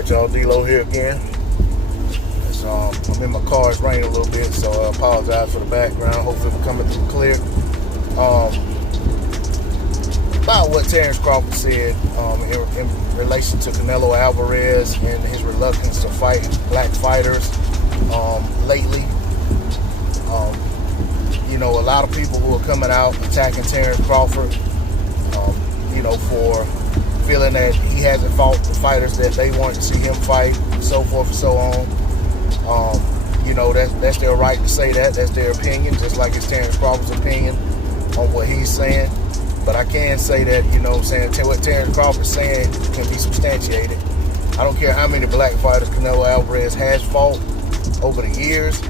Alright, y'all, D-Lo here again. I'm in my car. It's raining a little bit, so I apologize for the background. Hopefully we're coming through clear. About what Terence Crawford said in relation to Canelo Alvarez and his reluctance to fight black fighters lately. A lot of people who are coming out attacking Terence Crawford, for feeling that he hasn't fought the fighters that they want to see him fight, so forth and so on. That's their right to say that. That's their opinion, just like it's Terence Crawford's opinion on what he's saying. But I can say that, what Terence Crawford's saying can be substantiated. I don't care how many black fighters Canelo Alvarez has fought over the years.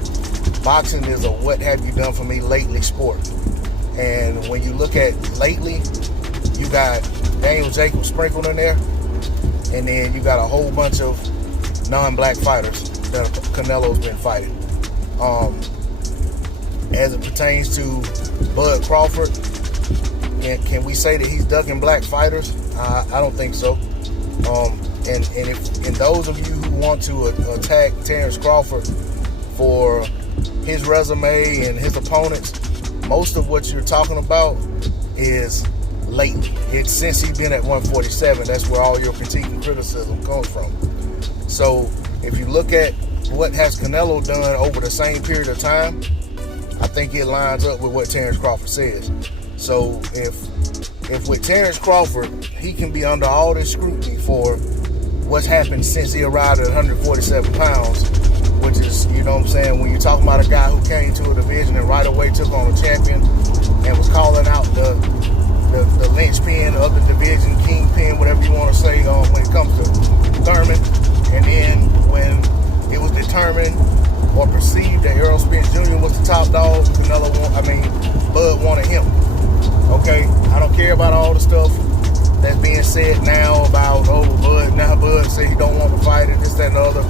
Boxing is a what have you done for me lately sport. And when you look at lately, you got Daniel Jacobs sprinkled in there, and then you got a whole bunch of non-black fighters that Canelo's been fighting. As it pertains to Bud Crawford, can we say that he's ducking black fighters? I don't think so. And those of you who want to attack Terence Crawford for his resume and his opponents, most of what you're talking about is lately. It's since he's been at 147. That's where all your critique and criticism comes from. So if you look at what has Canelo done over the same period of time, I think it lines up with what Terence Crawford says. So if with Terence Crawford, he can be under all this scrutiny for what's happened since he arrived at 147 pounds, which is, when you're talking about a guy who came to a division and right away took on a champion and was calling out the linchpin of the division, kingpin, whatever you want to say, when it comes to Thurman. And then when it was determined or perceived that Errol Spence Jr. was the top dog, Bud wanted him. Okay, I don't care about all the stuff that's being said now about, Bud said he don't want to fight it, this, that, and the other.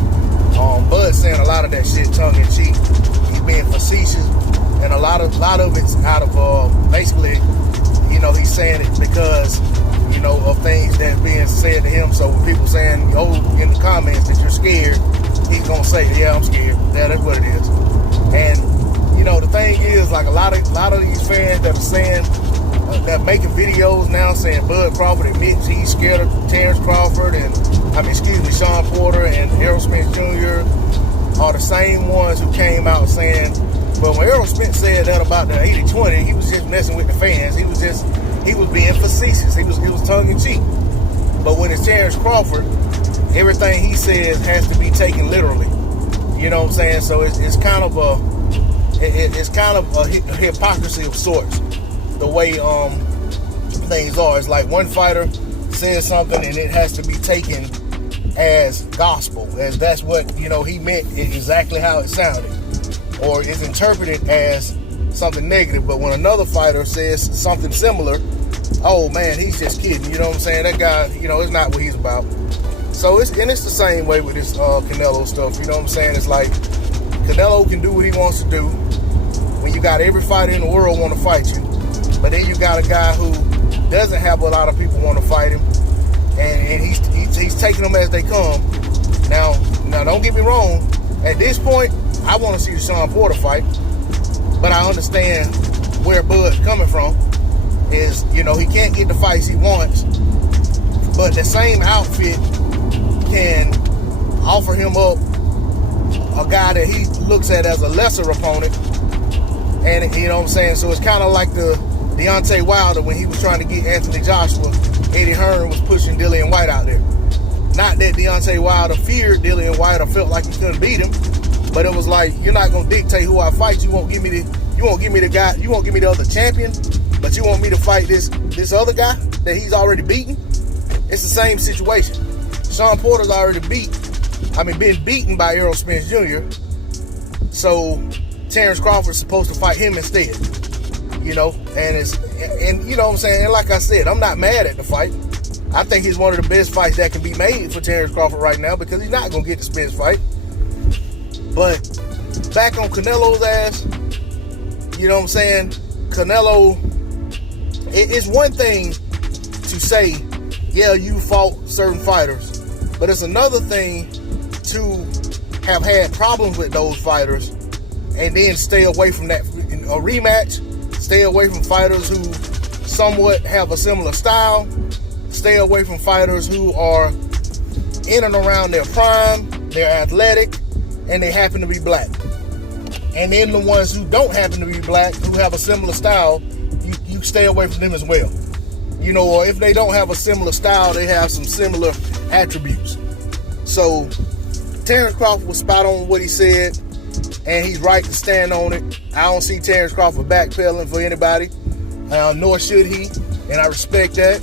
Bud's saying a lot of that shit tongue in cheek. He's being facetious, and a lot of it's out of basically, he's saying it because, of things that's being said to him. So when people saying, in the comments that you're scared, he's gonna say, yeah, I'm scared. Yeah, that's what it is. And the thing is, like a lot of these fans that are saying, that making videos now saying Bud Crawford admits he's scared of Terence Crawford and Sean Porter and Errol Spence Jr. are the same ones who came out saying, well, when Errol Spence said that about the 80-20, he was just messing with the fans. He was being facetious. He was tongue in cheek. But when it's Terence Crawford, everything he says has to be taken literally. You know what I'm saying? So it's kind of a hypocrisy of sorts. The way things are. It's like one fighter says something and it has to be taken as gospel, as that's what he meant, exactly how it sounded, or is interpreted as something negative. But when another fighter says something similar, oh man, he's just kidding. You know what I'm saying? That guy, it's not what he's about. So it's the same way with this Canelo stuff. You know what I'm saying? It's like Canelo can do what he wants to do when you got every fighter in the world want to fight you. But then you got a guy who doesn't have a lot of people want to fight him, and he's taking them as they come. Now don't get me wrong. At this point, I want to see the Sean Porter fight, but I understand where Bud's coming from. Is he can't get the fights he wants, but the same outfit can offer him up a guy that he looks at as a lesser opponent, and so it's kind of like the Deontay Wilder when he was trying to get Anthony Joshua. Eddie Hearn was pushing Dillian White out there. Not that Deontay Wilder feared Dillian White or felt like he couldn't beat him, but it was like, you're not gonna dictate who I fight. You won't give me the guy. You won't give me the other champion, but you want me to fight this other guy that he's already beaten. It's the same situation. Sean Porter's already been beaten by Errol Spence Jr. So Terence Crawford's supposed to fight him instead. And you know what I'm saying? And like I said, I'm not mad at the fight. I think it's one of the best fights that can be made for Terence Crawford right now, because he's not going to get the Spence fight. But back on Canelo's ass, you know what I'm saying? Canelo, it's one thing to say, yeah, you fought certain fighters But it's another thing to have had problems with those fighters and then stay away from that. A rematch, stay away from fighters who somewhat have a similar style, stay away from fighters who are in and around their prime, they're athletic, and they happen to be black. And then the ones who don't happen to be black, who have a similar style, you stay away from them as well. You know, or if they don't have a similar style, they have some similar attributes. So Terence Crawford was spot on what he said, and he's right to stand on it. I don't see Terence Crawford backpedaling for anybody, nor should he, and I respect that.